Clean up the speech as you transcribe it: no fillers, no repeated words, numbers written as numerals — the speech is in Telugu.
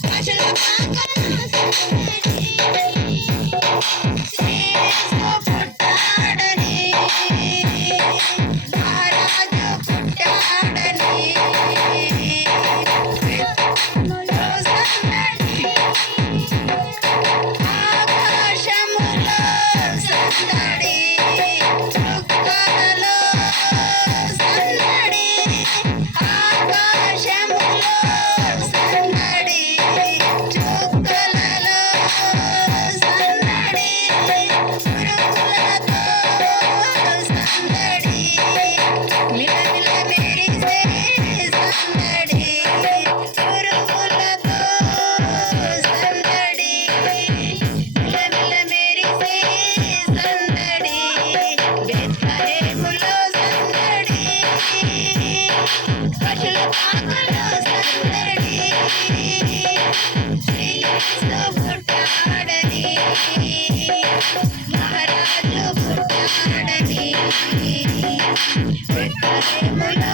పశుల పాకలో సందడి శ్రీయేసు పుట్టాడని మహారాజు పుట్టాడని బెత్లెహేములో సందడి ఆకాశములో సందడి చుక్కలలో సందడి ఆకాశములో సందడి చుక్కలలో సందడి పురుగులతో సందడి మిలమిల మెరిసే సందడి పురుగులతో సందడి మిలమిల మెరిసే సందడి బెత్లెహేములో సందడి పశుల పాకలో సందడి శ్రీయేసు పుట్టాడని మహారాజు పుట్టాడని బెత్లెహేములో